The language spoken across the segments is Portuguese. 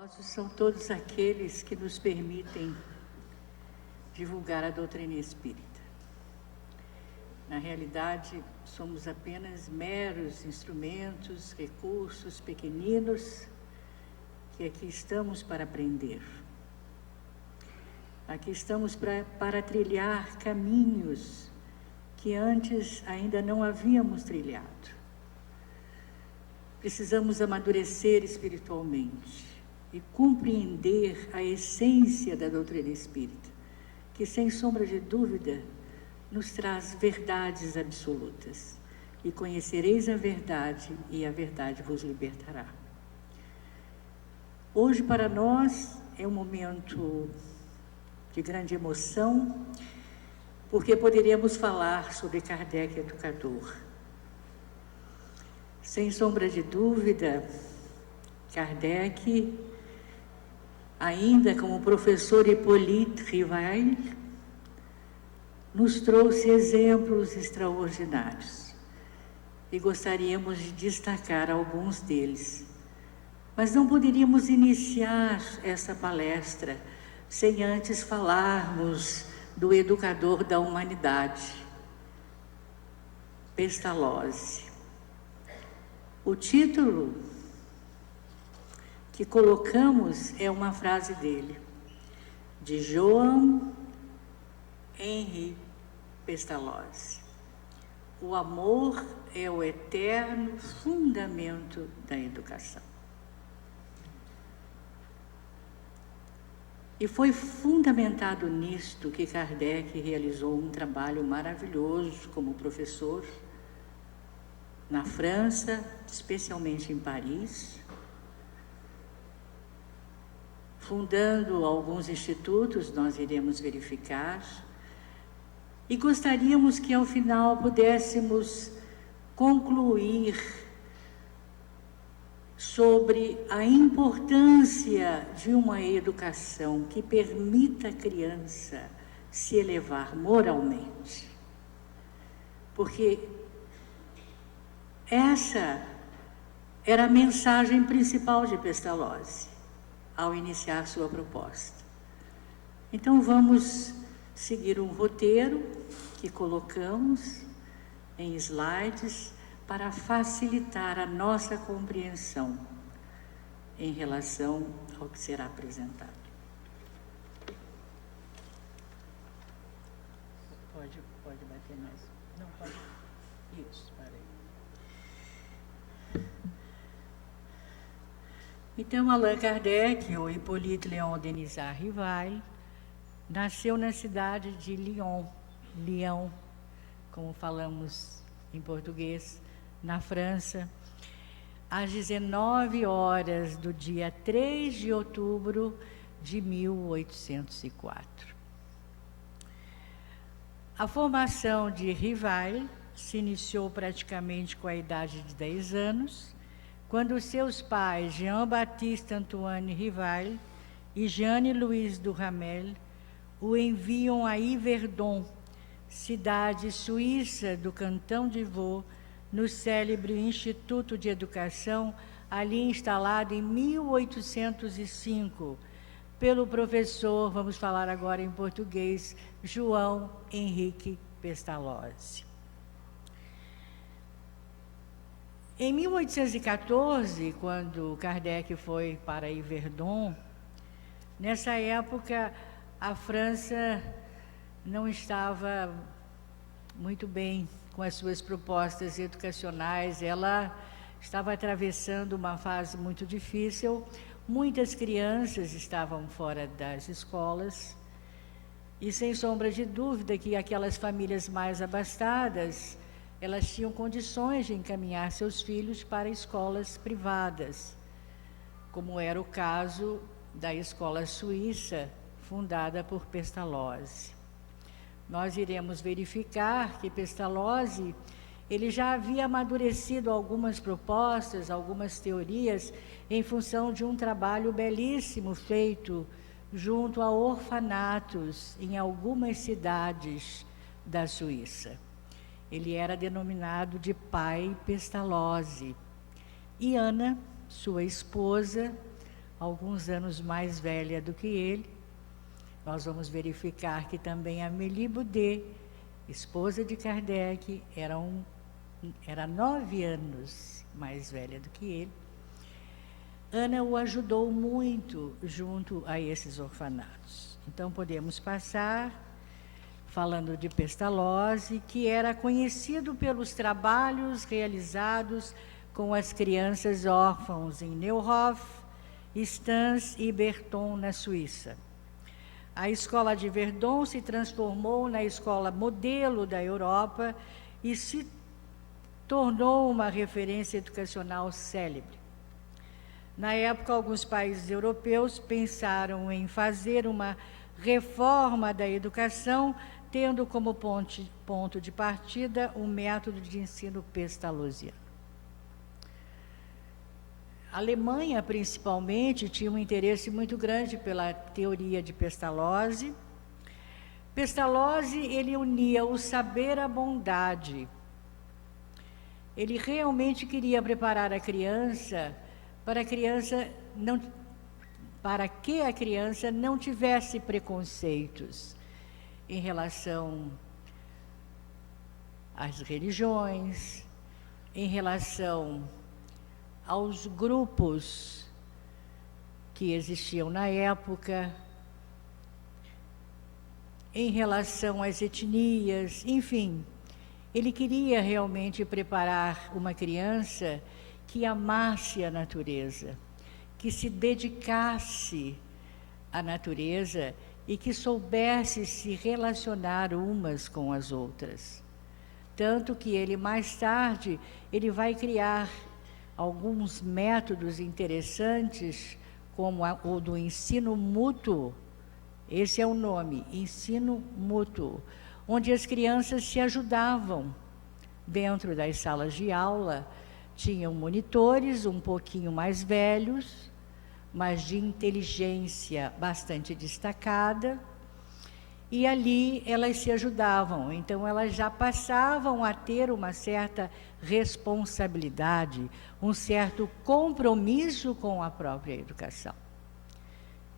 Maravilhosos são todos aqueles que nos permitem divulgar a doutrina espírita. Na realidade, somos apenas meros instrumentos, recursos pequeninos que aqui estamos para aprender. Aqui estamos para trilhar caminhos que antes ainda não havíamos trilhado. Precisamos amadurecer espiritualmente e compreender a essência da doutrina espírita, que, sem sombra de dúvida, nos traz verdades absolutas. E conhecereis a verdade, e a verdade vos libertará. Hoje, para nós, é um momento de grande emoção, porque poderíamos falar sobre Kardec educador. Sem sombra de dúvida, Kardec, ainda como professor Hippolyte Rivail, nos trouxe exemplos extraordinários. E gostaríamos de destacar alguns deles. Mas não poderíamos iniciar essa palestra sem antes falarmos do educador da humanidade, Pestalozzi. O título que colocamos é uma frase dele, de João Henri Pestalozzi. O amor é o eterno fundamento da educação. E foi fundamentado nisto que Kardec realizou um trabalho maravilhoso como professor na França, especialmente em Paris, fundando alguns institutos, nós iremos verificar, e gostaríamos que ao final pudéssemos concluir sobre a importância de uma educação que permita a criança se elevar moralmente. Porque essa era a mensagem principal de Pestalozzi ao iniciar sua proposta. Então vamos seguir um roteiro que colocamos em slides para facilitar a nossa compreensão em relação ao que será apresentado. Pode bater mais. Não, pode. Isso, para aí. Então, Allan Kardec, ou Hippolyte Léon Denisard Rivail, nasceu na cidade de Lyon, como falamos em português, na França, às 19 horas do dia 3 de outubro de 1804. A formação de Rivail se iniciou praticamente com a idade de 10 anos, quando seus pais, Jean-Baptiste Antoine Rivail e Jeanne-Louise Duhamel, o enviam a Yverdon, cidade suíça do cantão de Vaud, no célebre Instituto de Educação, ali instalado em 1805, pelo professor, vamos falar agora em português, João Henrique Pestalozzi. Em 1814, quando Kardec foi para Yverdon, nessa época a França não estava muito bem com as suas propostas educacionais, ela estava atravessando uma fase muito difícil, muitas crianças estavam fora das escolas, e sem sombra de dúvida que aquelas famílias mais abastadas, elas tinham condições de encaminhar seus filhos para escolas privadas, como era o caso da escola suíça, fundada por Pestalozzi. Nós iremos verificar que Pestalozzi, ele já havia amadurecido algumas propostas, algumas teorias, em função de um trabalho belíssimo feito junto a orfanatos em algumas cidades da Suíça. Ele era denominado de Pai Pestalozzi. E Ana, sua esposa, alguns anos mais velha do que ele. Nós vamos verificar que também Amélie Boudet, esposa de Kardec, era 9 anos mais velha do que ele. Ana o ajudou muito junto a esses orfanatos. Então, podemos passar falando de Pestalozzi, que era conhecido pelos trabalhos realizados com as crianças órfãos em Neuhof, Stans e Berton, na Suíça. A escola de Verdun se transformou na escola modelo da Europa e se tornou uma referência educacional célebre. Na época, alguns países europeus pensaram em fazer uma reforma da educação, tendo como ponto de partida o método de ensino pestalozziano. A Alemanha, principalmente, tinha um interesse muito grande pela teoria de Pestalozzi. Pestalozzi, ele unia o saber à bondade. Ele realmente queria preparar a criança para que a criança não tivesse preconceitos em relação às religiões, em relação aos grupos que existiam na época, em relação às etnias, enfim. Ele queria realmente preparar uma criança que amasse a natureza, que se dedicasse à natureza e que soubesse se relacionar umas com as outras. Tanto que ele, mais tarde, ele vai criar alguns métodos interessantes, como o do ensino mútuo. Esse é o nome, ensino mútuo, onde as crianças se ajudavam dentro das salas de aula. Tinham monitores um pouquinho mais velhos, mas de inteligência bastante destacada, e ali elas se ajudavam. Então, elas já passavam a ter uma certa responsabilidade, um certo compromisso com a própria educação.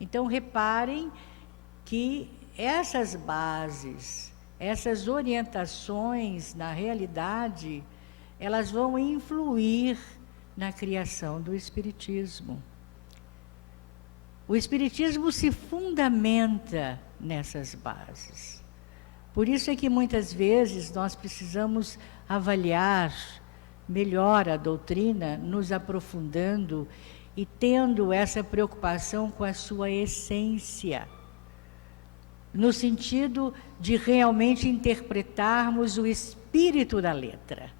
Então, reparem que essas bases, essas orientações, na realidade, elas vão influir na criação do Espiritismo. O Espiritismo se fundamenta nessas bases. Por isso é que muitas vezes nós precisamos avaliar melhor a doutrina, nos aprofundando e tendo essa preocupação com a sua essência, no sentido de realmente interpretarmos o espírito da letra,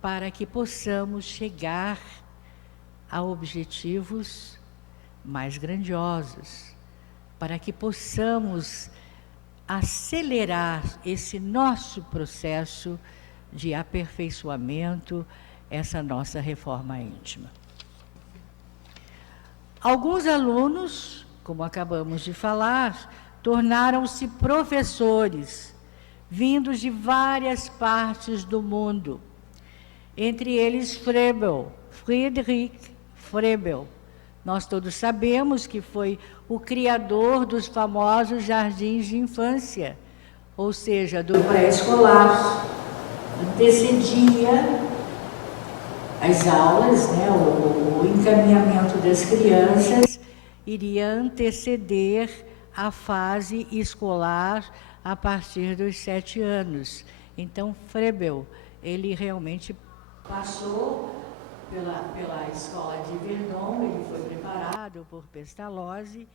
para que possamos chegar a objetivos mais grandiosos, para que possamos acelerar esse nosso processo de aperfeiçoamento, essa nossa reforma íntima. Alguns alunos, como acabamos de falar, tornaram-se professores, vindos de várias partes do mundo. Entre eles, Friedrich Frebel. Nós todos sabemos que foi o criador dos famosos jardins de infância, ou seja, do pré-escolar. Antecedia as aulas, né, o encaminhamento das crianças iria anteceder a fase escolar a partir dos 7 anos. Então, Frebel, ele realmente passou pela escola de Verdun, ele foi preparado por Pestalozzi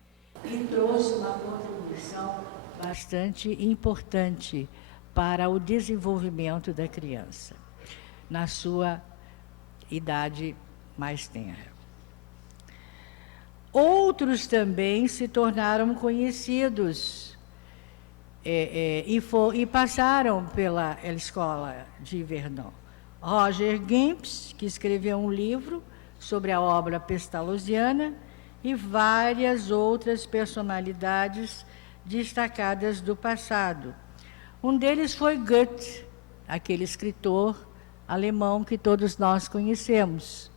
e trouxe uma contribuição bastante importante para o desenvolvimento da criança, na sua idade mais tenra. Outros também se tornaram conhecidos e passaram pela escola de Verdun. Roger Gimpes, que escreveu um livro sobre a obra pestalozziana, e várias outras personalidades destacadas do passado. Um deles foi Goethe, aquele escritor alemão que todos nós conhecemos.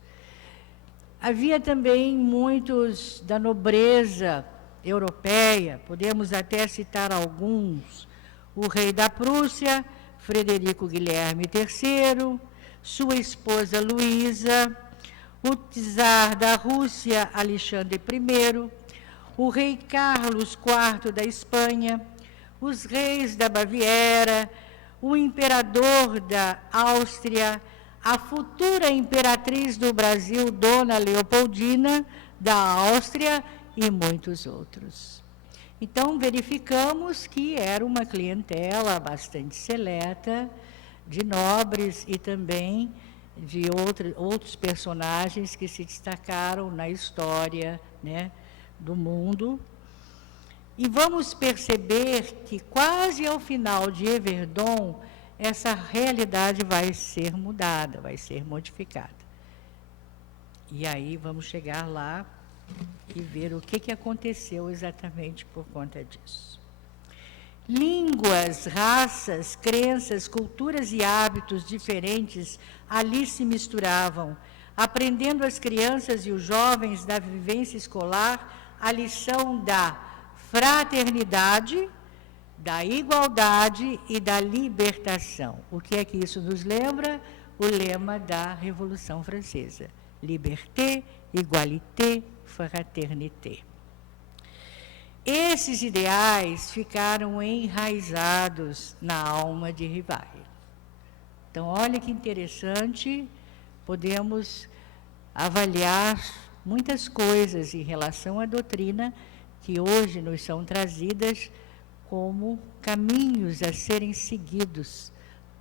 Havia também muitos da nobreza europeia, podemos até citar alguns: o rei da Prússia, Frederico Guilherme III, sua esposa Luísa, o czar da Rússia, Alexandre I, o rei Carlos IV da Espanha, os reis da Baviera, o imperador da Áustria, a futura imperatriz do Brasil, Dona Leopoldina, da Áustria, e muitos outros. Então, verificamos que era uma clientela bastante seleta, de nobres e também de outros personagens que se destacaram na história, né, do mundo. E vamos perceber que quase ao final de Yverdon, essa realidade vai ser mudada, vai ser modificada. E aí vamos chegar lá e ver o que aconteceu exatamente por conta disso. Línguas, raças, crenças, culturas e hábitos diferentes ali se misturavam, aprendendo as crianças e os jovens da vivência escolar a lição da fraternidade, da igualdade e da libertação. O que é que isso nos lembra? O lema da Revolução Francesa: liberté, égalité, fraternité. Esses ideais ficaram enraizados na alma de Rivail. Então, olha que interessante, podemos avaliar muitas coisas em relação à doutrina que hoje nos são trazidas como caminhos a serem seguidos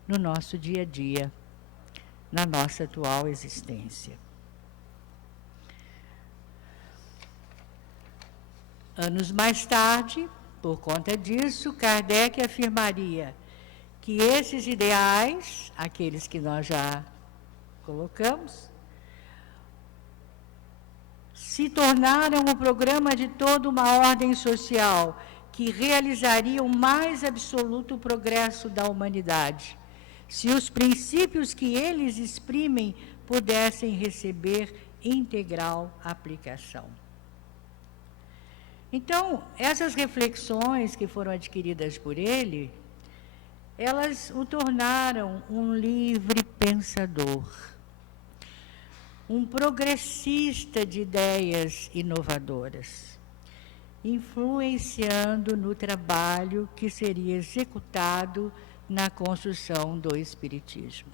no nosso dia a dia, na nossa atual existência. Anos mais tarde, por conta disso, Kardec afirmaria que esses ideais, aqueles que nós já colocamos, se tornaram o programa de toda uma ordem social que realizaria o mais absoluto progresso da humanidade, se os princípios que eles exprimem pudessem receber integral aplicação. Então, essas reflexões que foram adquiridas por ele, elas o tornaram um livre pensador, um progressista de ideias inovadoras, influenciando no trabalho que seria executado na construção do Espiritismo.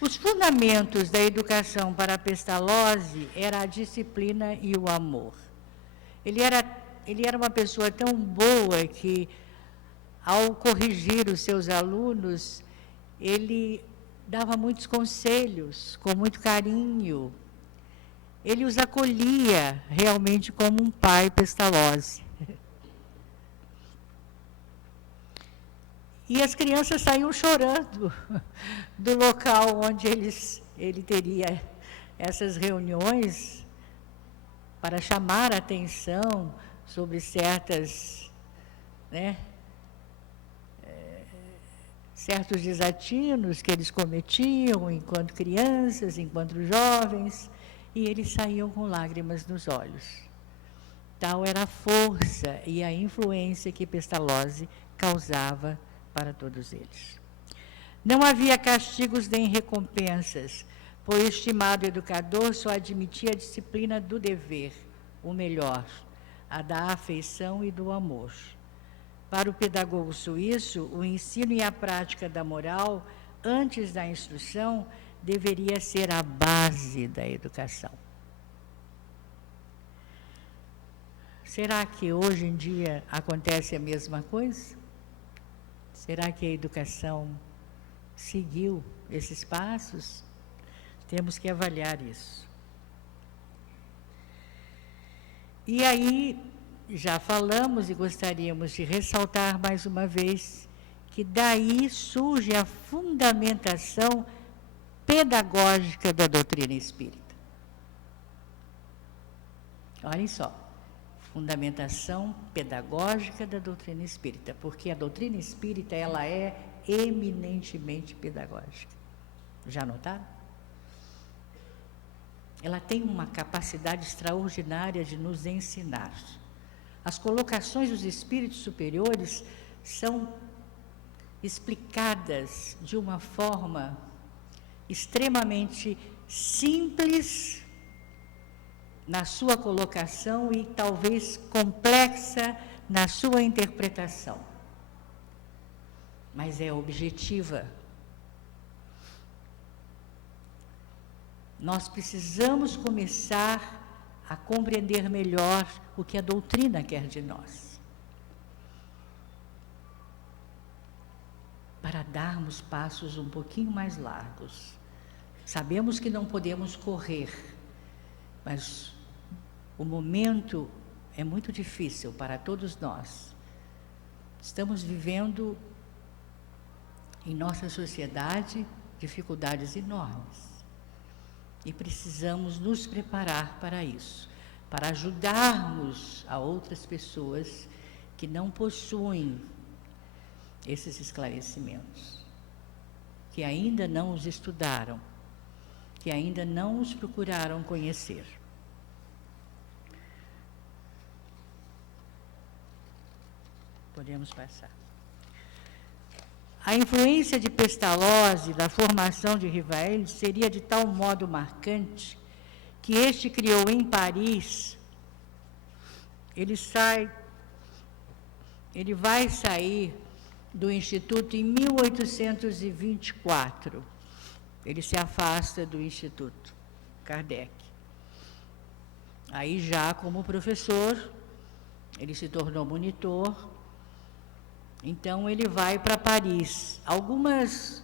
Os fundamentos da educação para Pestalozzi era a disciplina e o amor. Ele era uma pessoa tão boa que, ao corrigir os seus alunos, ele dava muitos conselhos, com muito carinho. Ele os acolhia realmente como um pai Pestalozzi. E as crianças saíam chorando do local onde ele teria essas reuniões para chamar a atenção sobre certos desatinos que eles cometiam enquanto crianças, enquanto jovens, e eles saíam com lágrimas nos olhos. Tal era a força e a influência que Pestalozzi causava para todos eles. Não havia castigos nem recompensas, pois o estimado educador só admitia a disciplina do dever, o melhor, a da afeição e do amor. Para o pedagogo suíço, o ensino e a prática da moral, antes da instrução, deveria ser a base da educação. Será que hoje em dia acontece a mesma coisa? Será que a educação seguiu esses passos? Temos que avaliar isso. E aí, já falamos e gostaríamos de ressaltar mais uma vez que daí surge a fundamentação pedagógica da doutrina espírita. Olhem só. Fundamentação pedagógica da doutrina espírita, porque a doutrina espírita ela é eminentemente pedagógica. Já notaram? Ela tem uma capacidade extraordinária de nos ensinar. As colocações dos espíritos superiores são explicadas de uma forma extremamente simples na sua colocação e talvez complexa na sua interpretação. Mas é objetiva. Nós precisamos começar a compreender melhor o que a doutrina quer de nós, para darmos passos um pouquinho mais largos. Sabemos que não podemos correr, mas o momento é muito difícil para todos nós. Estamos vivendo em nossa sociedade dificuldades enormes. E precisamos nos preparar para isso, para ajudarmos a outras pessoas que não possuem esses esclarecimentos, que ainda não os estudaram, que ainda não os procuraram conhecer. Podemos passar. A influência de Pestalozzi da formação de Rivail seria de tal modo marcante que este criou em Paris, ele vai sair do Instituto em 1824. Ele se afasta do Instituto Kardec. Aí já como professor, ele se tornou monitor. Então, ele vai para Paris. Algumas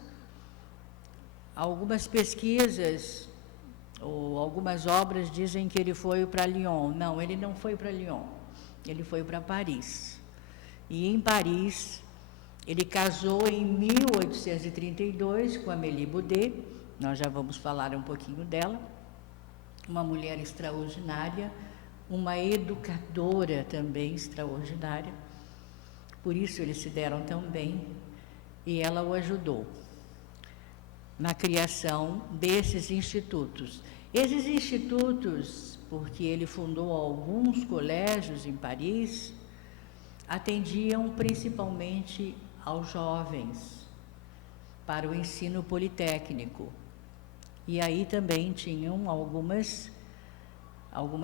pesquisas ou algumas obras dizem que ele foi para Lyon. Não, ele não foi para Lyon. Ele foi para Paris. E em Paris, ele casou em 1832 com Amélie Boudet. Nós já vamos falar um pouquinho dela. Uma mulher extraordinária, uma educadora também extraordinária. Por isso eles se deram tão bem e ela o ajudou na criação desses institutos. Esses institutos, porque ele fundou alguns colégios em Paris, atendiam principalmente aos jovens para o ensino politécnico. E aí também tinham algumas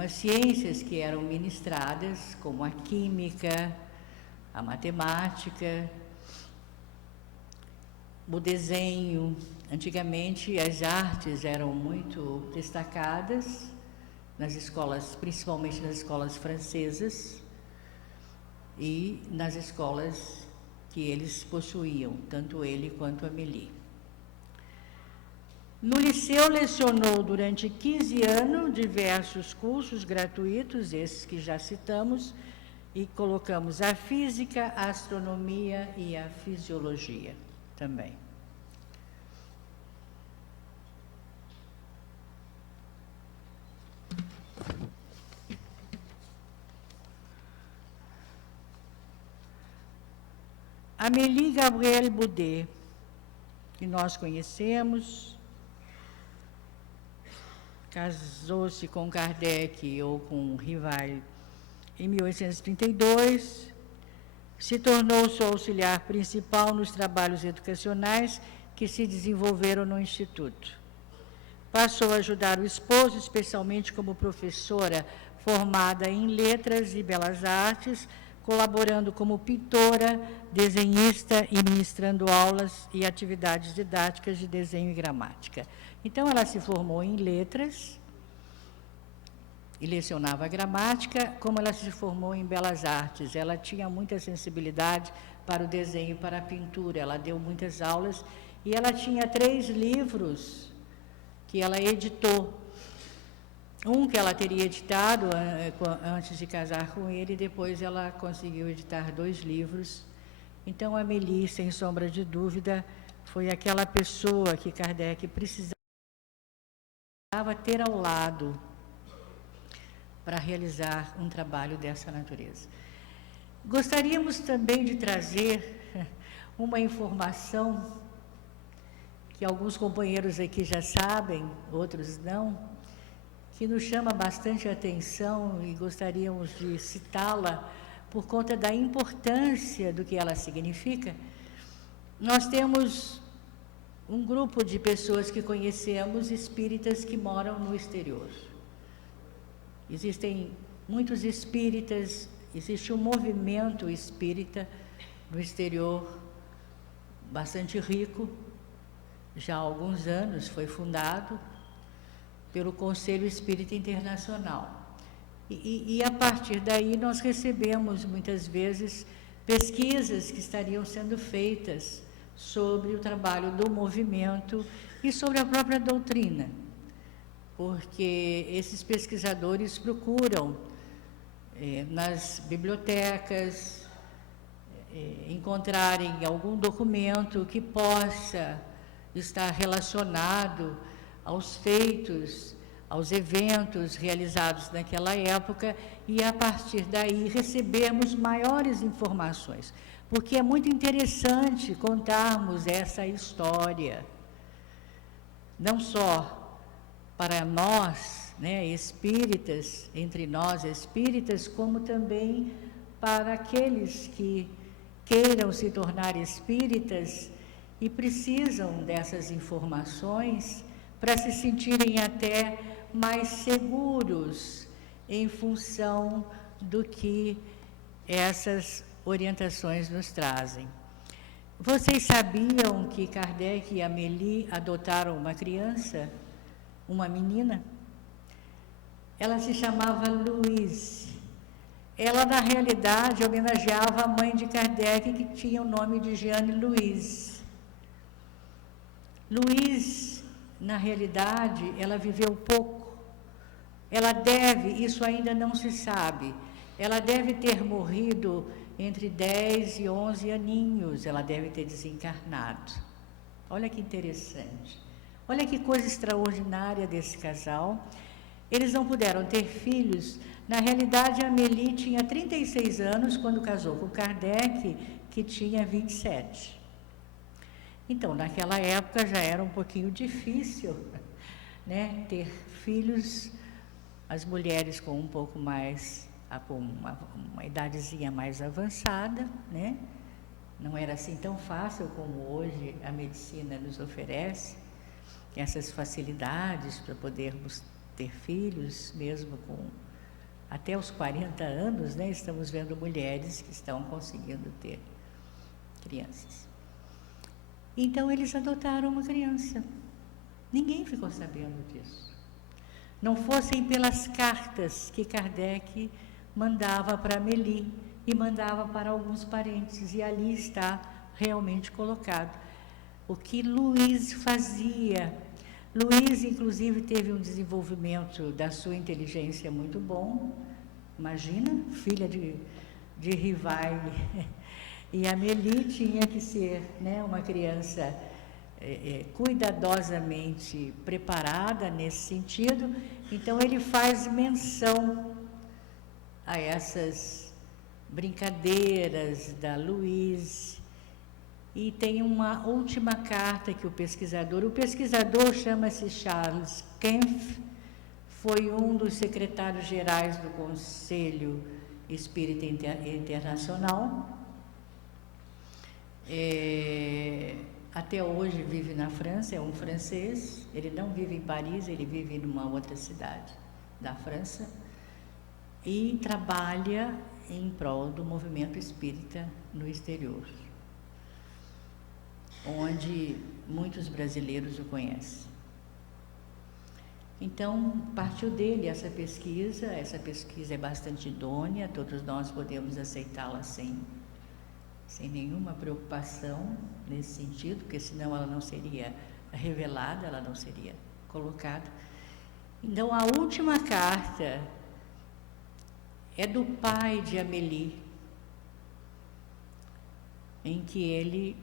ciências que eram ministradas, como a química, a matemática, o desenho. Antigamente, as artes eram muito destacadas nas escolas, principalmente nas escolas francesas e nas escolas que eles possuíam, tanto ele quanto Amélie. No liceu, lecionou durante 15 anos diversos cursos gratuitos, esses que já citamos, e colocamos a física, a astronomia e a fisiologia também. Amélie Gabrielle Boudet, que nós conhecemos, casou-se com Kardec ou com Rivail em 1832, se tornou seu auxiliar principal nos trabalhos educacionais que se desenvolveram no Instituto. Passou a ajudar o esposo, especialmente como professora formada em Letras e Belas Artes, colaborando como pintora, desenhista e ministrando aulas e atividades didáticas de desenho e gramática. Então, ela se formou em Letras e lecionava gramática, como ela se formou em Belas Artes. Ela tinha muita sensibilidade para o desenho e para a pintura. Ela deu muitas aulas e ela tinha 3 livros que ela editou. Um que ela teria editado antes de casar com ele, e depois ela conseguiu editar 2 livros. Então, a Amélie, sem sombra de dúvida, foi aquela pessoa que Kardec precisava ter ao lado para realizar um trabalho dessa natureza. Gostaríamos também de trazer uma informação que alguns companheiros aqui já sabem, outros não, que nos chama bastante atenção e gostaríamos de citá-la por conta da importância do que ela significa. Nós temos um grupo de pessoas que conhecemos, espíritas que moram no exterior. Existem muitos espíritas, existe um movimento espírita no exterior bastante rico, já há alguns anos foi fundado pelo Conselho Espírita Internacional. E a partir daí nós recebemos muitas vezes pesquisas que estariam sendo feitas sobre o trabalho do movimento e sobre a própria doutrina, porque esses pesquisadores procuram nas bibliotecas encontrarem algum documento que possa estar relacionado aos feitos, aos eventos realizados naquela época, e a partir daí recebermos maiores informações, porque é muito interessante contarmos essa história, não só para nós, espíritas, entre nós espíritas, como também para aqueles que queiram se tornar espíritas e precisam dessas informações para se sentirem até mais seguros em função do que essas orientações nos trazem. Vocês sabiam que Kardec e Amélie adotaram uma criança, uma menina? Ela se chamava Louise. Ela, na realidade, homenageava a mãe de Kardec, que tinha o nome de Jeanne Louise. Louise, na realidade, ela viveu pouco. Ela deve, isso ainda não se sabe, ela deve ter morrido entre 10 e 11 aninhos, ela deve ter desencarnado. Olha que interessante. Olha que coisa extraordinária desse casal. Eles não puderam ter filhos. Na realidade, a Amélie tinha 36 anos quando casou com Kardec, que tinha 27. Então, naquela época já era um pouquinho difícil, ter filhos, as mulheres com um pouco mais, com uma idadezinha mais avançada, Não era assim tão fácil como hoje a medicina nos oferece, essas facilidades para podermos ter filhos, mesmo com até os 40 anos, estamos vendo mulheres que estão conseguindo ter crianças. Então, eles adotaram uma criança. Ninguém ficou sabendo disso. Não fossem pelas cartas que Kardec mandava para Amélie e mandava para alguns parentes, e ali está realmente colocado o que Louise fazia. Louise, inclusive, teve um desenvolvimento da sua inteligência muito bom. Imagina, filha de rivais. E a Amélie tinha que ser uma criança cuidadosamente preparada nesse sentido. Então, ele faz menção a essas brincadeiras da Louise. E tem uma última carta que o pesquisador chama-se Charles Kempf, foi um dos secretários gerais do Conselho Espírita Internacional. Até hoje vive na França, é um francês, ele não vive em Paris, ele vive numa outra cidade da França, e trabalha em prol do movimento espírita no exterior, onde muitos brasileiros o conhecem. Então, partiu dele essa pesquisa é bastante idônea, todos nós podemos aceitá-la sem nenhuma preocupação nesse sentido, porque senão ela não seria revelada, ela não seria colocada. Então, a última carta é do pai de Amélie, em que ele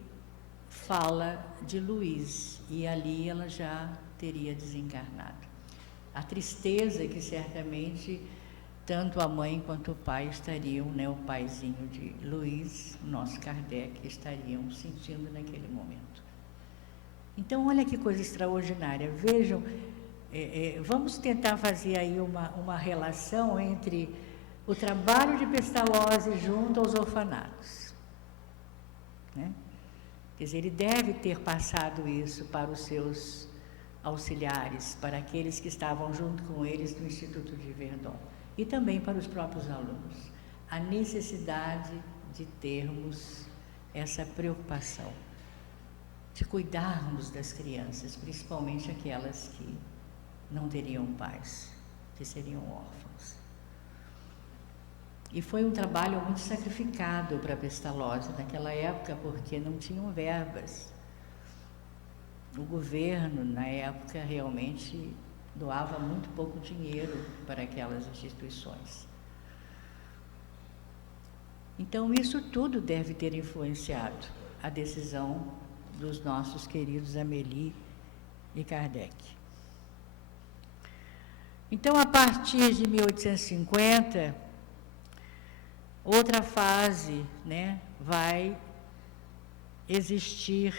fala de Louise, e ali ela já teria desencarnado. A tristeza que certamente tanto a mãe quanto o pai estariam, o paizinho de Louise, o nosso Kardec, estariam sentindo naquele momento. Então, olha que coisa extraordinária. Vejam, vamos tentar fazer aí uma relação entre o trabalho de Pestalozzi junto aos orfanatos, né? Quer dizer, ele deve ter passado isso para os seus auxiliares, para aqueles que estavam junto com eles no Instituto de Verdun, e também para os próprios alunos. A necessidade de termos essa preocupação, de cuidarmos das crianças, principalmente aquelas que não teriam pais, que seriam órfãos. E foi um trabalho muito sacrificado para Pestalozzi naquela época, porque não tinham verbas. O governo, na época, realmente doava muito pouco dinheiro para aquelas instituições. Então, isso tudo deve ter influenciado a decisão dos nossos queridos Amélie e Kardec. Então, a partir de 1850, outra fase, né, vai existir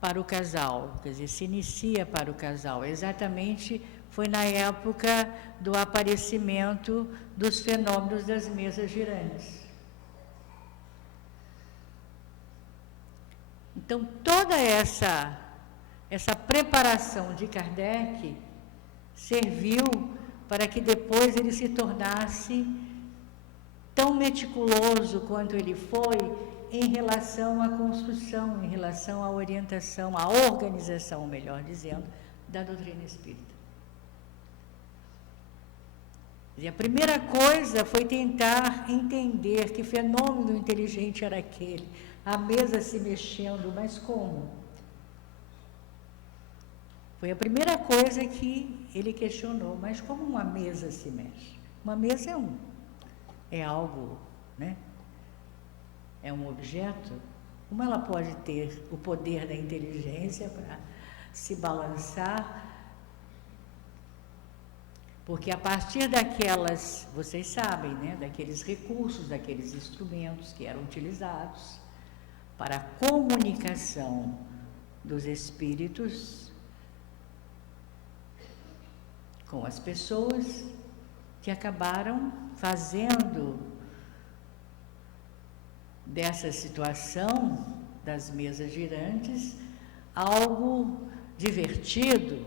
para o casal, quer dizer, se inicia para o casal. Exatamente foi na época do aparecimento dos fenômenos das mesas girantes. Então, toda essa preparação de Kardec serviu para que depois ele se tornasse tão meticuloso quanto ele foi em relação à construção, em relação à orientação, à organização, melhor dizendo, da doutrina espírita. E a primeira coisa foi tentar entender que fenômeno inteligente era aquele, a mesa se mexendo, mas como? Foi a primeira coisa que ele questionou, mas como uma mesa se mexe? Uma mesa é algo, né? É um objeto. Como ela pode ter o poder da inteligência para se balançar? Porque a partir daquelas, vocês sabem, né, daqueles recursos, daqueles instrumentos que eram utilizados para a comunicação dos espíritos com as pessoas, que acabaram fazendo dessa situação das mesas girantes algo divertido,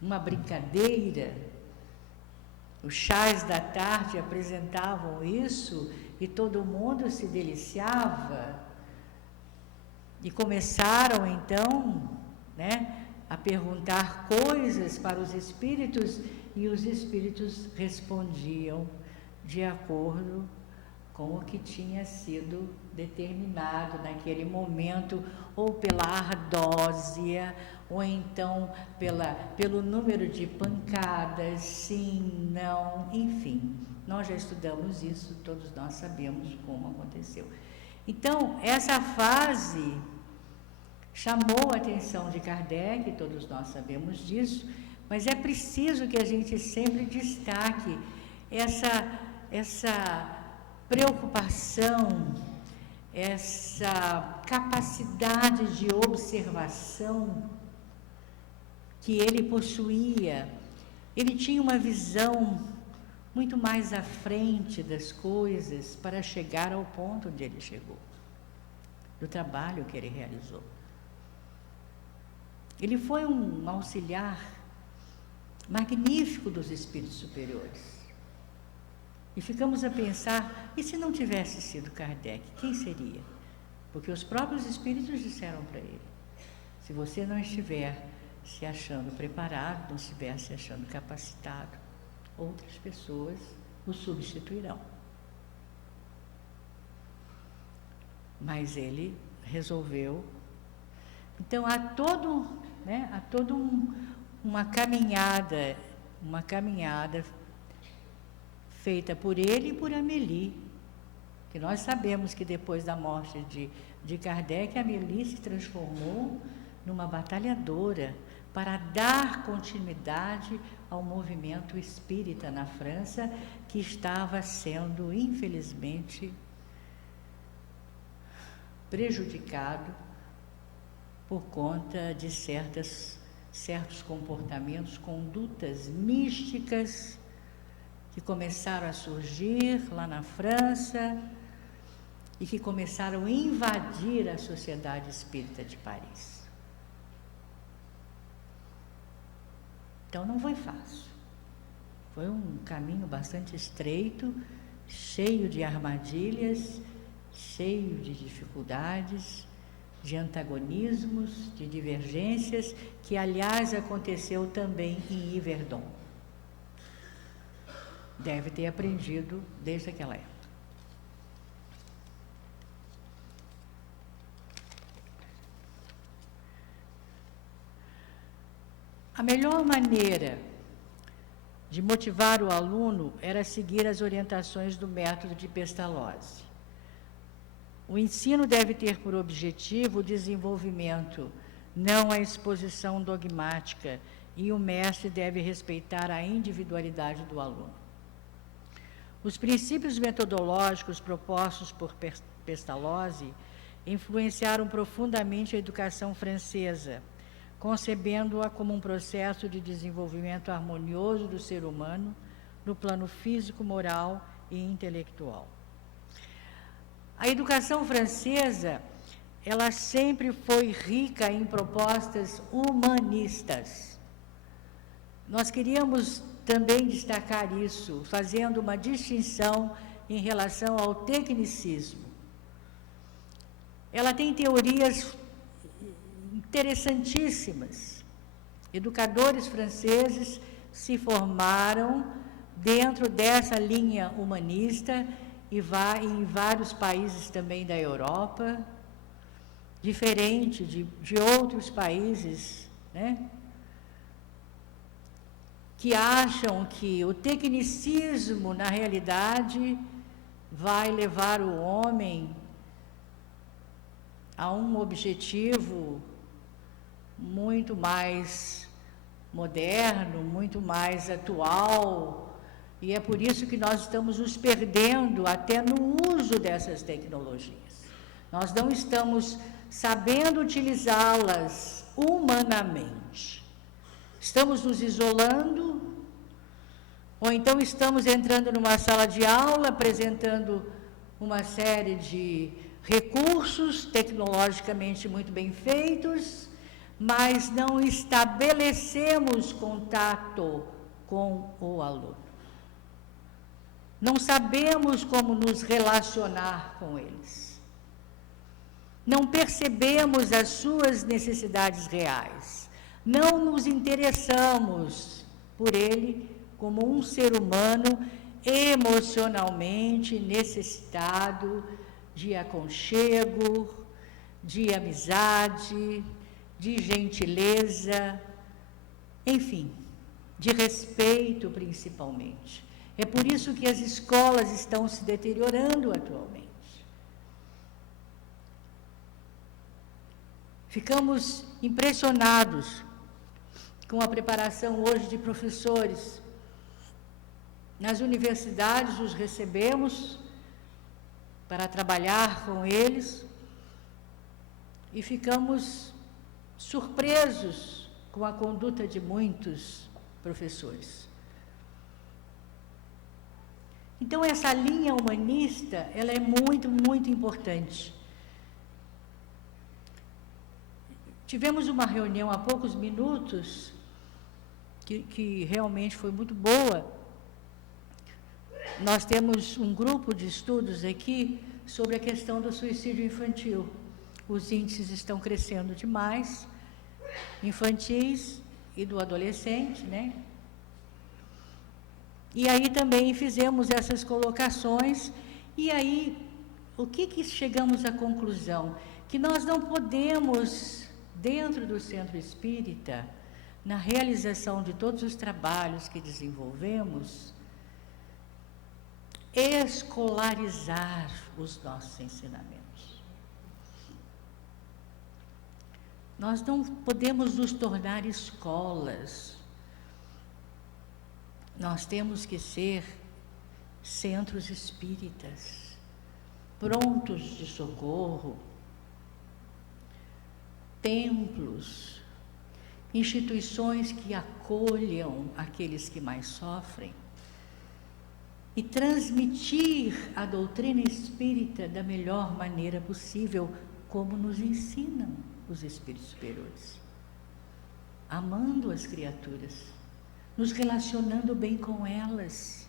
uma brincadeira. Os chás da tarde apresentavam isso e todo mundo se deliciava. E começaram então, né, a perguntar coisas para os espíritos, e os espíritos respondiam de acordo com o que tinha sido determinado naquele momento, ou pela ardósia, ou então pelo número de pancadas, sim, não, enfim. Nós já estudamos isso, todos nós sabemos como aconteceu. Então, essa fase chamou a atenção de Kardec, todos nós sabemos disso, mas é preciso que a gente sempre destaque essa preocupação, essa capacidade de observação que ele possuía. Ele tinha uma visão muito mais à frente das coisas para chegar ao ponto onde ele chegou, do trabalho que ele realizou. Ele foi um auxiliar magnífico dos espíritos superiores. E ficamos a pensar, e se não tivesse sido Kardec, quem seria? Porque os próprios espíritos disseram para ele, se você não estiver se achando preparado, não estiver se achando capacitado, outras pessoas o substituirão. Mas ele resolveu. Então, há uma caminhada feita por ele e por Amélie, que nós sabemos que depois da morte de Kardec, Amélie se transformou numa batalhadora para dar continuidade ao movimento espírita na França, que estava sendo, infelizmente, prejudicado por conta de certos comportamentos, condutas místicas que começaram a surgir lá na França e que começaram a invadir a Sociedade Espírita de Paris. Então não foi fácil. Foi um caminho bastante estreito, cheio de armadilhas, cheio de dificuldades, de antagonismos, de divergências, que aliás aconteceu também em Yverdon. Deve ter aprendido desde aquela época. A melhor maneira de motivar o aluno era seguir as orientações do método de Pestalozzi. O ensino deve ter por objetivo o desenvolvimento, não a exposição dogmática, e o mestre deve respeitar a individualidade do aluno. Os princípios metodológicos propostos por Pestalozzi influenciaram profundamente a educação francesa, concebendo-a como um processo de desenvolvimento harmonioso do ser humano no plano físico, moral e intelectual. A educação francesa, ela sempre foi rica em propostas humanistas. Nós queríamos também destacar isso, fazendo uma distinção em relação ao tecnicismo. Ela tem teorias interessantíssimas. Educadores franceses se formaram dentro dessa linha humanista e em vários países também da Europa, diferente de outros países, né, que acham que o tecnicismo, na realidade, vai levar o homem a um objetivo muito mais moderno, muito mais atual, e é por isso que nós estamos nos perdendo até no uso dessas tecnologias. Nós não estamos sabendo utilizá-las humanamente. Estamos nos isolando, ou então estamos entrando numa sala de aula, apresentando uma série de recursos tecnologicamente muito bem feitos, mas não estabelecemos contato com o aluno. Não sabemos como nos relacionar com eles. Não percebemos as suas necessidades reais. Não nos interessamos por ele como um ser humano emocionalmente necessitado de aconchego, de amizade, de gentileza, enfim, de respeito principalmente. É por isso que as escolas estão se deteriorando atualmente. Ficamos impressionados com a preparação hoje de professores. Nas universidades os recebemos para trabalhar com eles e ficamos surpresos com a conduta de muitos professores. Então, essa linha humanista, ela é muito, muito importante. Tivemos uma reunião há poucos minutos, que realmente foi muito boa. Nós temos um grupo de estudos aqui sobre a questão do suicídio infantil. Os índices estão crescendo demais, infantis e do adolescente, né? E aí também fizemos essas colocações, e aí o que chegamos à conclusão? Que nós não podemos, dentro do centro espírita, na realização de todos os trabalhos que desenvolvemos, escolarizar os nossos ensinamentos. Nós não podemos nos tornar escolas. Nós temos que ser centros espíritas, prontos de socorro, templos, instituições que acolham aqueles que mais sofrem e transmitir a doutrina espírita da melhor maneira possível, como nos ensinam os espíritos superiores, amando as criaturas, nos relacionando bem com elas,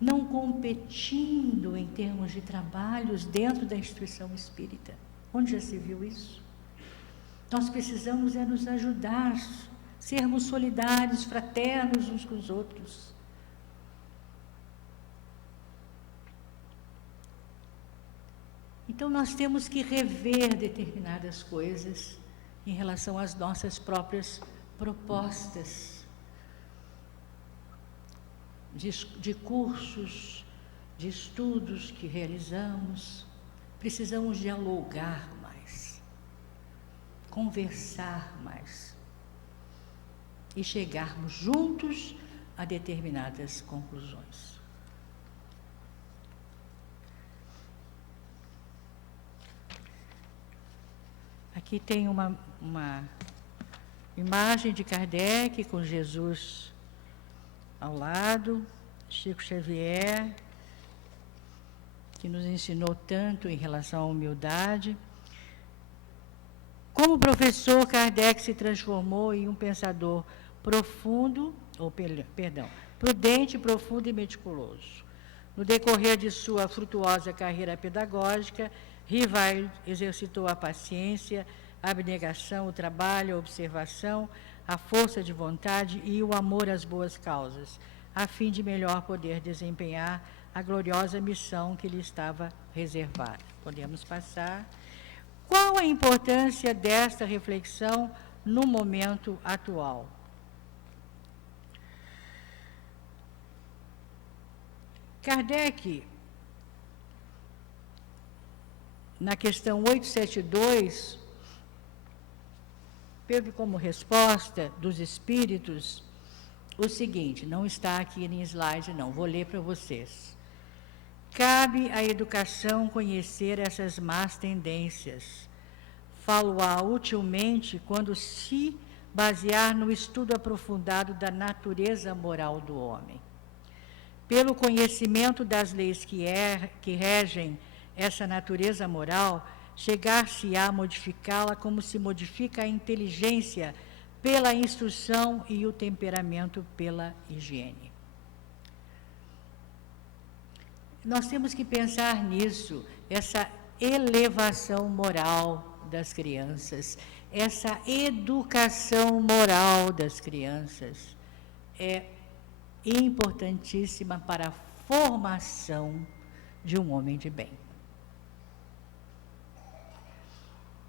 não competindo em termos de trabalhos dentro da instituição espírita. Onde já se viu isso? Nós precisamos nos ajudar, sermos solidários, fraternos uns com os outros. Então nós temos que rever determinadas coisas em relação às nossas próprias propostas de cursos, de estudos que realizamos. Precisamos dialogar mais, conversar mais e chegarmos juntos a determinadas conclusões. Aqui tem uma imagem de Kardec com Jesus ao lado, Chico Xavier, que nos ensinou tanto em relação à humildade. Como professor, Kardec se transformou em um pensador prudente, profundo e meticuloso. No decorrer de sua frutuosa carreira pedagógica, Rivail exercitou a paciência, a abnegação, o trabalho, a observação, a força de vontade e o amor às boas causas, a fim de melhor poder desempenhar a gloriosa missão que lhe estava reservada. Podemos passar. Qual a importância desta reflexão no momento atual? Kardec, na questão 872, teve como resposta dos espíritos o seguinte, não está aqui em slide não, vou ler para vocês. Cabe à educação conhecer essas más tendências. Falo-a utilmente quando se basear no estudo aprofundado da natureza moral do homem. Pelo conhecimento das leis que regem essa natureza moral, chegar-se-á a modificá-la como se modifica a inteligência pela instrução e o temperamento pela higiene. Nós temos que pensar nisso, essa elevação moral das crianças, essa educação moral das crianças é importantíssima para a formação de um homem de bem.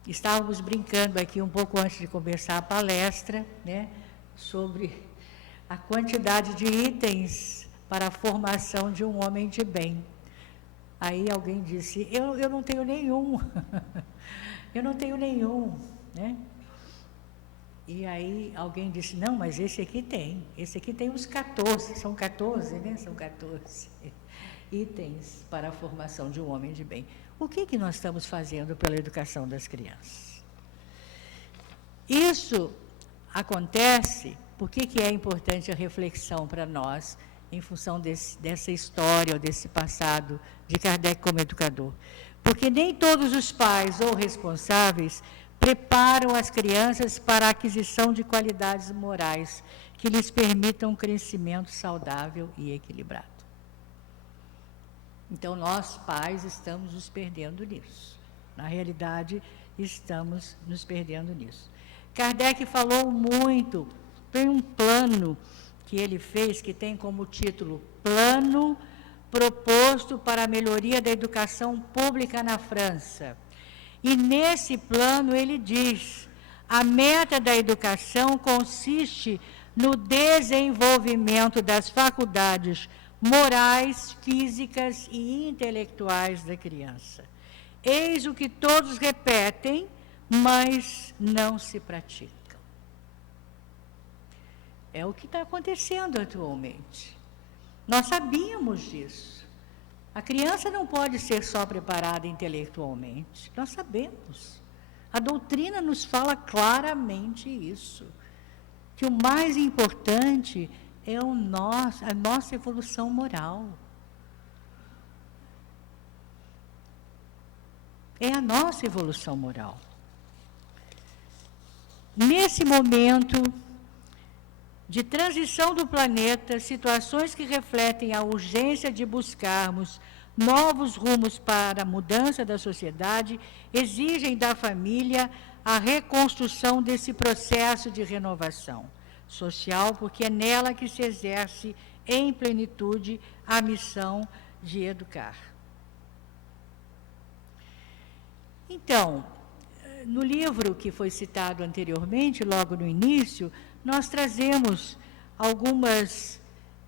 Estávamos brincando aqui um pouco antes de começar a palestra, né, sobre a quantidade de itens para a formação de um homem de bem. Aí alguém disse, eu não tenho nenhum, eu não tenho nenhum, né? E aí alguém disse, não, mas esse aqui tem uns 14, são 14, né? São 14 itens para a formação de um homem de bem. O que nós estamos fazendo pela educação das crianças? Isso acontece, por que é importante a reflexão para nós, em função dessa história, ou desse passado de Kardec como educador? Porque nem todos os pais ou responsáveis preparam as crianças para a aquisição de qualidades morais que lhes permitam um crescimento saudável e equilibrado. Então, nós, pais, estamos nos perdendo nisso. Na realidade, estamos nos perdendo nisso. Kardec falou muito, tem um plano que ele fez, que tem como título Plano Proposto para a Melhoria da Educação Pública na França. E nesse plano ele diz, a meta da educação consiste no desenvolvimento das faculdades morais, físicas e intelectuais da criança. Eis o que todos repetem, mas não se praticam. É o que está acontecendo atualmente. Nós sabíamos disso. A criança não pode ser só preparada intelectualmente, nós sabemos. A doutrina nos fala claramente isso, que o mais importante é a nossa evolução moral. É a nossa evolução moral. Nesse momento de transição do planeta, situações que refletem a urgência de buscarmos novos rumos para a mudança da sociedade exigem da família a reconstrução desse processo de renovação social, porque é nela que se exerce em plenitude a missão de educar. Então, no livro que foi citado anteriormente, logo no início, nós trazemos algumas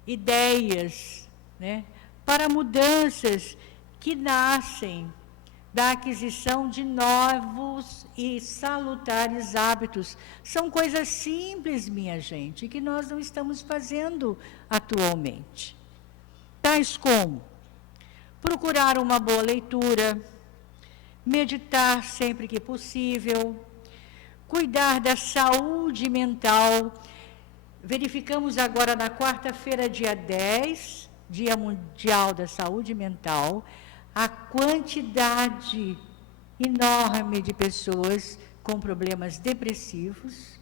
ideias, né, para mudanças que nascem da aquisição de novos e salutares hábitos. São coisas simples, minha gente, que nós não estamos fazendo atualmente. Tais como procurar uma boa leitura, meditar sempre que possível, cuidar da saúde mental. Verificamos agora na quarta-feira, dia 10, Dia Mundial da Saúde Mental, a quantidade enorme de pessoas com problemas depressivos.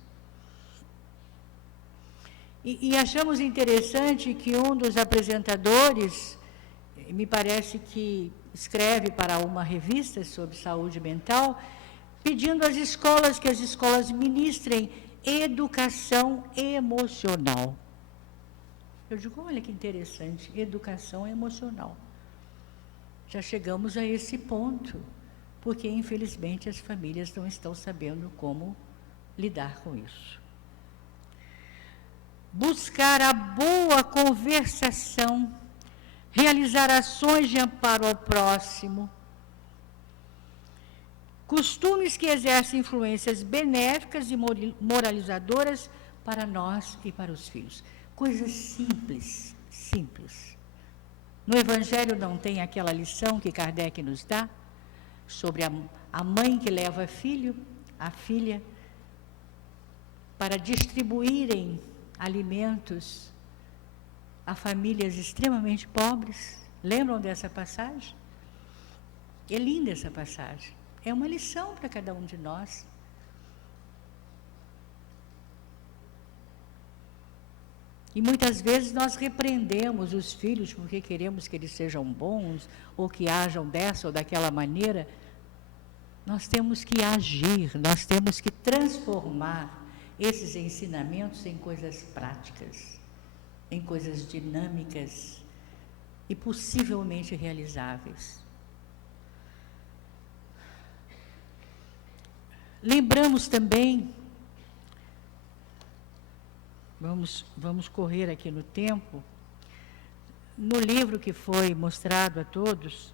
E achamos interessante que um dos apresentadores, me parece que escreve para uma revista sobre saúde mental, pedindo às escolas que as escolas ministrem educação emocional. Eu digo, olha que interessante, educação emocional. Já chegamos a esse ponto, porque infelizmente as famílias não estão sabendo como lidar com isso. Buscar a boa conversação, realizar ações de amparo ao próximo, costumes que exercem influências benéficas e moralizadoras para nós e para os filhos. Coisas simples, simples. No Evangelho não tem aquela lição que Kardec nos dá sobre a mãe que leva a filha, para distribuírem alimentos a famílias extremamente pobres. Lembram dessa passagem? É linda essa passagem. É uma lição para cada um de nós. E muitas vezes nós repreendemos os filhos porque queremos que eles sejam bons, ou que ajam dessa ou daquela maneira. Nós temos que agir, nós temos que transformar esses ensinamentos em coisas práticas, em coisas dinâmicas e possivelmente realizáveis. Lembramos também, vamos correr aqui no tempo, no livro que foi mostrado a todos,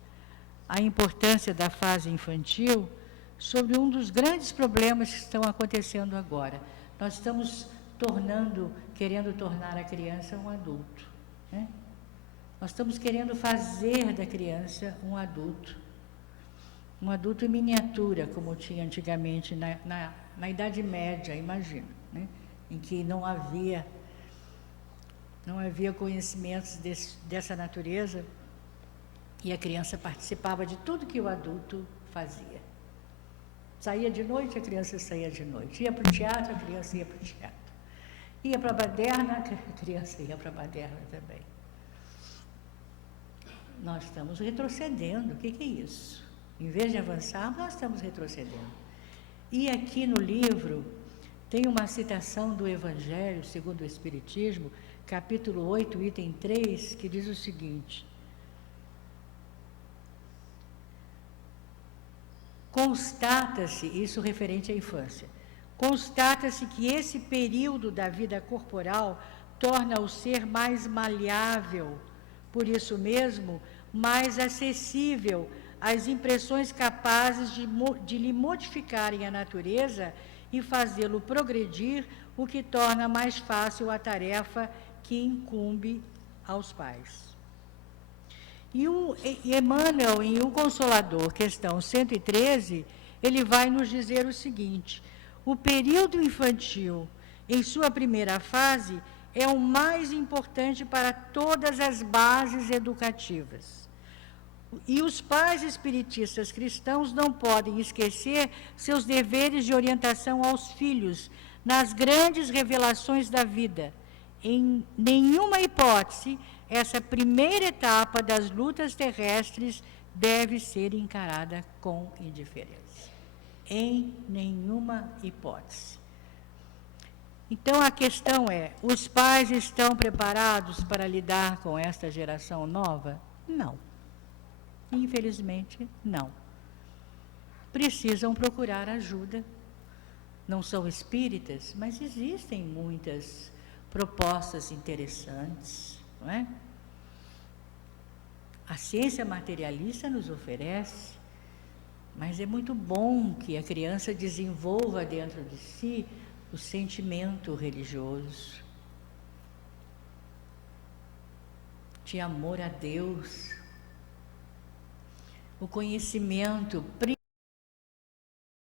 a importância da fase infantil, sobre um dos grandes problemas que estão acontecendo agora. Nós estamos querendo tornar a criança um adulto, né? Nós estamos querendo fazer da criança um adulto em miniatura, como tinha antigamente na Idade Média, imagino, né? Em que não havia conhecimentos dessa natureza, e a criança participava de tudo que o adulto fazia. Saía de noite, a criança saía de noite. Ia para o teatro, a criança ia para o teatro. Ia para a baderna, a criança ia para a baderna também. Nós estamos retrocedendo. O que é isso? Em vez de avançar, nós estamos retrocedendo. E aqui no livro tem uma citação do Evangelho segundo o Espiritismo, capítulo 8, item 3, que diz o seguinte: constata-se, isso referente à infância, constata-se que esse período da vida corporal torna o ser mais maleável, por isso mesmo, mais acessível às impressões capazes de lhe modificarem a natureza e fazê-lo progredir, o que torna mais fácil a tarefa que incumbe aos pais. E Emmanuel, em O Consolador, questão 113, ele vai nos dizer o seguinte: o período infantil, em sua primeira fase, é o mais importante para todas as bases educativas. E os pais espiritistas cristãos não podem esquecer seus deveres de orientação aos filhos nas grandes revelações da vida. Em nenhuma hipótese, essa primeira etapa das lutas terrestres deve ser encarada com indiferença. Em nenhuma hipótese. Então, a questão é, os pais estão preparados para lidar com esta geração nova? Não. Infelizmente, não. Precisam procurar ajuda. Não são espíritas, mas existem muitas propostas interessantes, não é? A ciência materialista nos oferece, mas é muito bom que a criança desenvolva dentro de si o sentimento religioso, de amor a Deus, o conhecimento,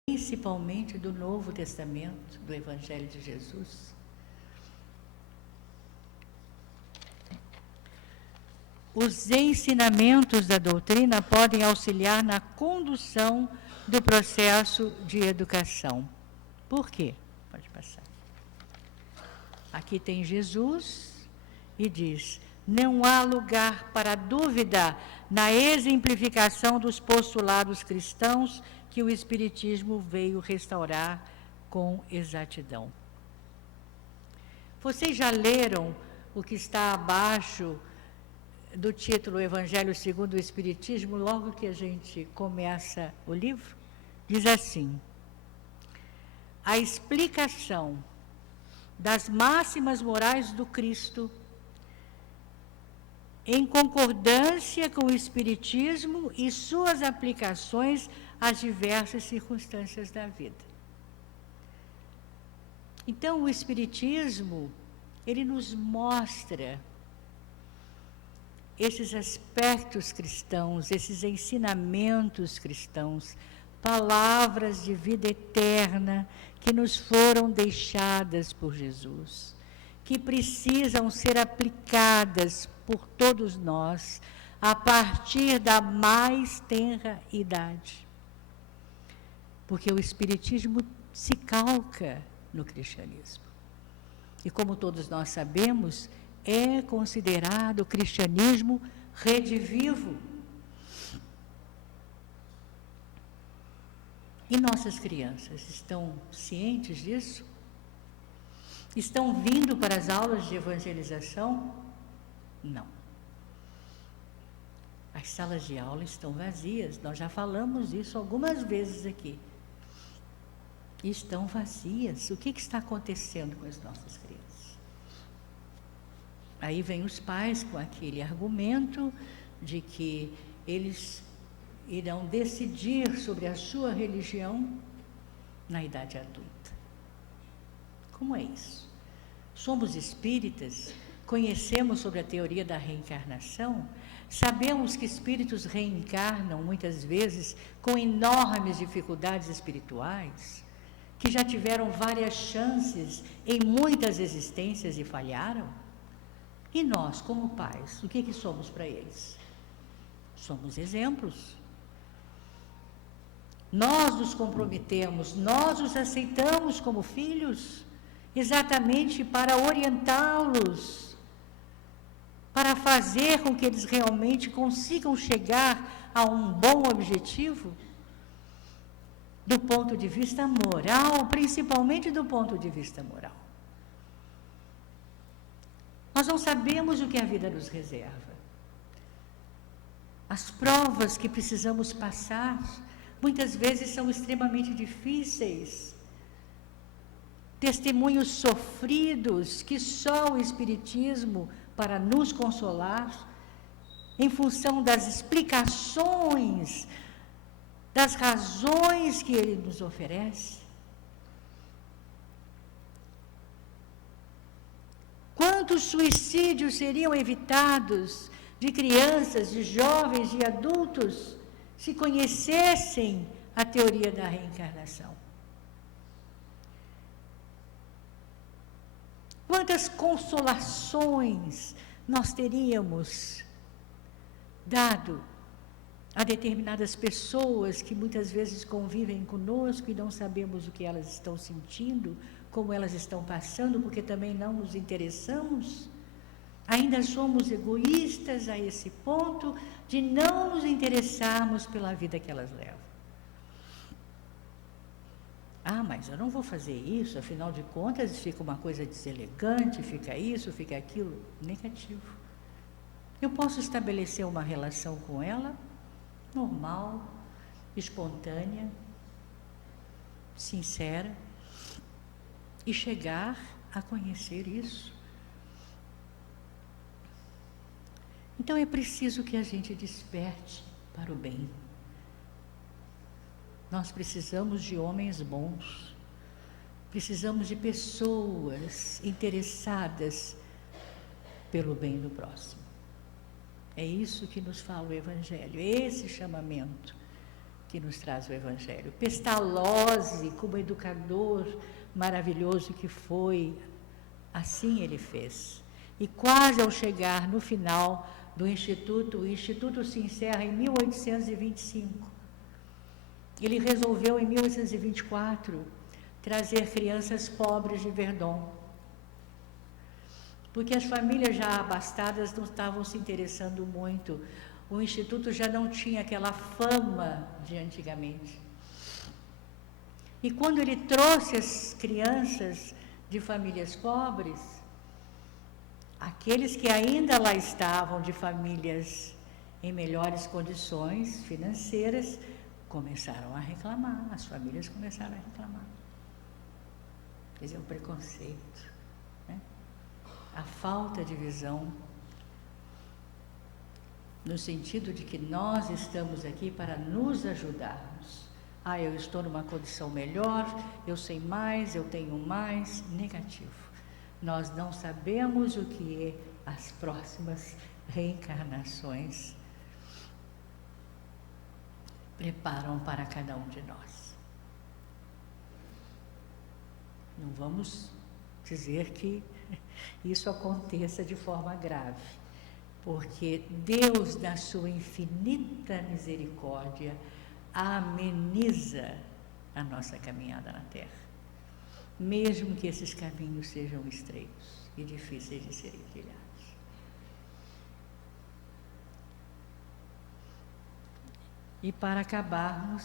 principalmente do Novo Testamento, do Evangelho de Jesus. Os ensinamentos da doutrina podem auxiliar na condução do processo de educação. Por quê? Pode passar. Aqui tem Jesus e diz: não há lugar para dúvida na exemplificação dos postulados cristãos que o Espiritismo veio restaurar com exatidão. Vocês já leram o que está abaixo do título Evangelho segundo o Espiritismo, logo que a gente começa o livro? Diz assim: a explicação das máximas morais do Cristo em concordância com o Espiritismo e suas aplicações às diversas circunstâncias da vida. Então, o Espiritismo, ele nos mostra esses aspectos cristãos, esses ensinamentos cristãos, palavras de vida eterna que nos foram deixadas por Jesus, que precisam ser aplicadas por todos nós a partir da mais tenra idade. Porque o Espiritismo se calca no cristianismo. E como todos nós sabemos, é considerado o cristianismo redivivo. E nossas crianças estão cientes disso? Estão vindo para as aulas de evangelização? Não. As salas de aula estão vazias, nós já falamos isso algumas vezes aqui. Estão vazias. O que está acontecendo com as nossas crianças? Aí vem os pais com aquele argumento de que eles irão decidir sobre a sua religião na idade adulta. Como é isso? Somos espíritas, conhecemos sobre a teoria da reencarnação, sabemos que espíritos reencarnam muitas vezes com enormes dificuldades espirituais, que já tiveram várias chances em muitas existências e falharam. E nós, como pais, o que somos para eles? Somos exemplos. Nós nos comprometemos, nós os aceitamos como filhos, exatamente para orientá-los, para fazer com que eles realmente consigam chegar a um bom objetivo, do ponto de vista moral, principalmente do ponto de vista moral. Nós não sabemos o que a vida nos reserva. As provas que precisamos passar, muitas vezes são extremamente difíceis. Testemunhos sofridos que só o Espiritismo, para nos consolar, em função das explicações, das razões que ele nos oferece. Quantos suicídios seriam evitados de crianças, de jovens, de adultos, se conhecessem a teoria da reencarnação. Quantas consolações nós teríamos dado a determinadas pessoas que muitas vezes convivem conosco e não sabemos o que elas estão sentindo, como elas estão passando, porque também não nos interessamos. Ainda somos egoístas a esse ponto de não nos interessarmos pela vida que elas levam. Ah, mas eu não vou fazer isso, afinal de contas fica uma coisa deselegante, fica isso, fica aquilo. Negativo. Eu posso estabelecer uma relação com ela, normal, espontânea, sincera, e chegar a conhecer isso. Então é preciso que a gente desperte para o bem. Nós precisamos de homens bons, precisamos de pessoas interessadas pelo bem do próximo. É isso que nos fala o Evangelho, esse chamamento que nos traz o Evangelho. Pestalozzi, como educador maravilhoso que foi, assim ele fez. E quase ao chegar no final do Instituto, o Instituto se encerra em 1825. Ele resolveu, em 1824, trazer crianças pobres de Verdun, porque as famílias já abastadas não estavam se interessando muito. O Instituto já não tinha aquela fama de antigamente. E quando ele trouxe as crianças de famílias pobres, aqueles que ainda lá estavam de famílias em melhores condições financeiras, começaram a reclamar, as famílias começaram a reclamar. Quer dizer, o preconceito, né? A falta de visão, no sentido de que nós estamos aqui para nos ajudarmos. Ah, eu estou numa condição melhor, eu sei mais, eu tenho mais. Negativo. Nós não sabemos o que é as próximas reencarnações preparam para cada um de nós. Não vamos dizer que isso aconteça de forma grave, porque Deus, na sua infinita misericórdia, ameniza a nossa caminhada na Terra, mesmo que esses caminhos sejam estreitos e difíceis de serem trilhados. E para acabarmos,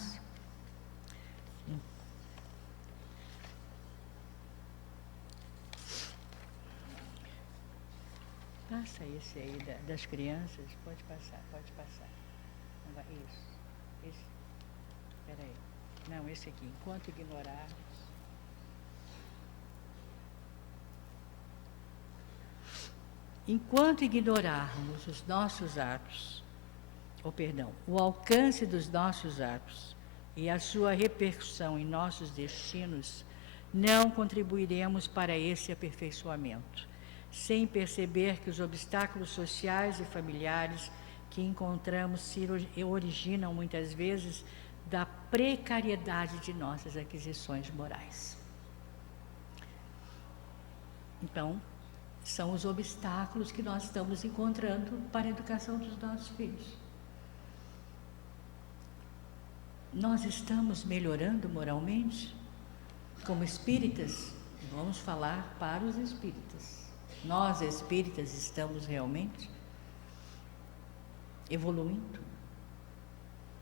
passa esse aí das crianças, pode passar. Não vai, isso, esse, espera aí, não, esse aqui, enquanto ignorarmos. Enquanto ignorarmos os nossos atos, o alcance dos nossos atos e a sua repercussão em nossos destinos, não contribuiremos para esse aperfeiçoamento, sem perceber que os obstáculos sociais e familiares que encontramos se originam muitas vezes da precariedade de nossas aquisições morais. Então, são os obstáculos que nós estamos encontrando para a educação dos nossos filhos. Nós estamos melhorando moralmente? Como espíritas, vamos falar para os espíritas. Nós, espíritas, estamos realmente evoluindo,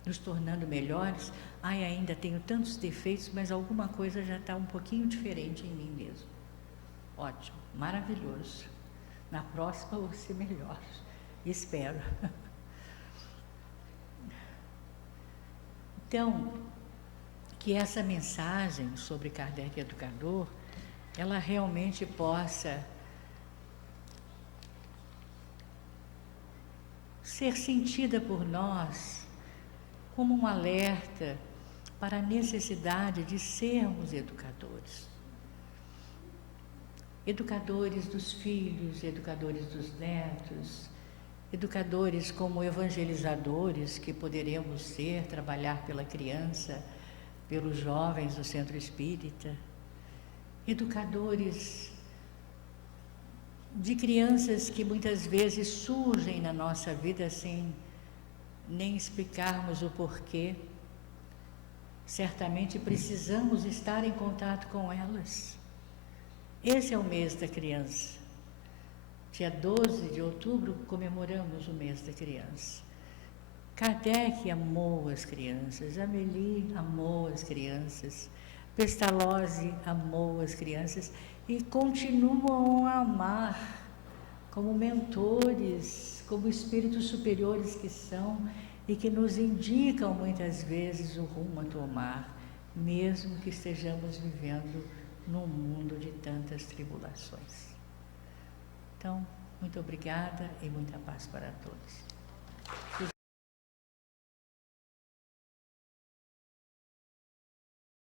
nos tornando melhores. Ai, ainda tenho tantos defeitos, mas alguma coisa já está um pouquinho diferente em mim mesmo. Ótimo, maravilhoso. Na próxima eu vou ser melhor, espero. Então, que essa mensagem sobre Kardec Educador, ela realmente possa ser sentida por nós como um alerta para a necessidade de sermos educadores. Educadores dos filhos, educadores dos netos, educadores como evangelizadores que poderemos ser, trabalhar pela criança, pelos jovens do Centro Espírita, educadores de crianças que muitas vezes surgem na nossa vida sem nem explicarmos o porquê. Certamente precisamos estar em contato com elas. Esse é o mês da criança. Dia 12 de outubro comemoramos o mês da criança. Kardec amou as crianças, Amélie amou as crianças, Pestalozzi amou as crianças e continuam a amar como mentores, como espíritos superiores que são e que nos indicam muitas vezes o rumo a tomar, mesmo que estejamos vivendo num mundo de tantas tribulações. Então, muito obrigada e muita paz para todos.